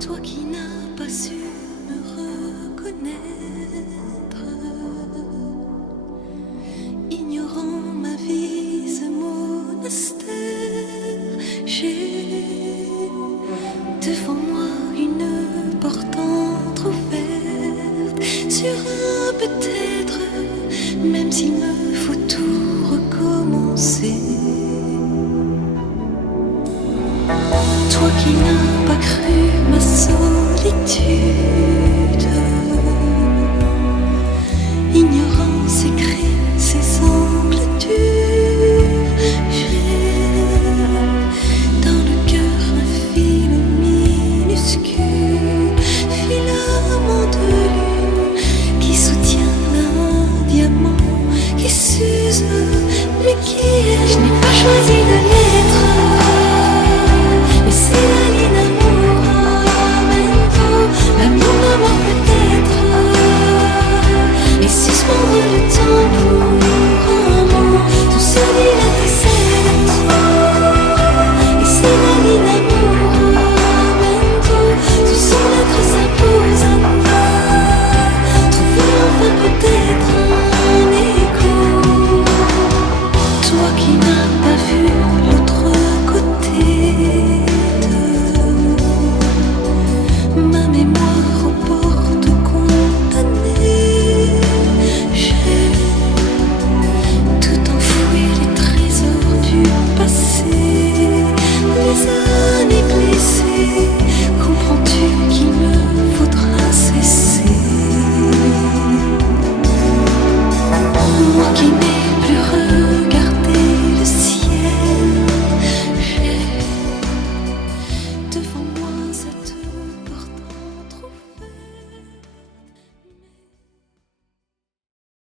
Toi qui n'as pas su me reconnaître, ignorant ma vie, ce monastère, j'ai devant moi une porte entr'ouverte sur un peut-être, même s'il me faut tout recommencer. Toi qui n'as pas cru ma solitude, ignorant ses cris, ses angles durs, j'ai dans le cœur un fil minuscule, filament de lune qui soutient un diamant qui s'use, mais qui est, je n'ai pas choisi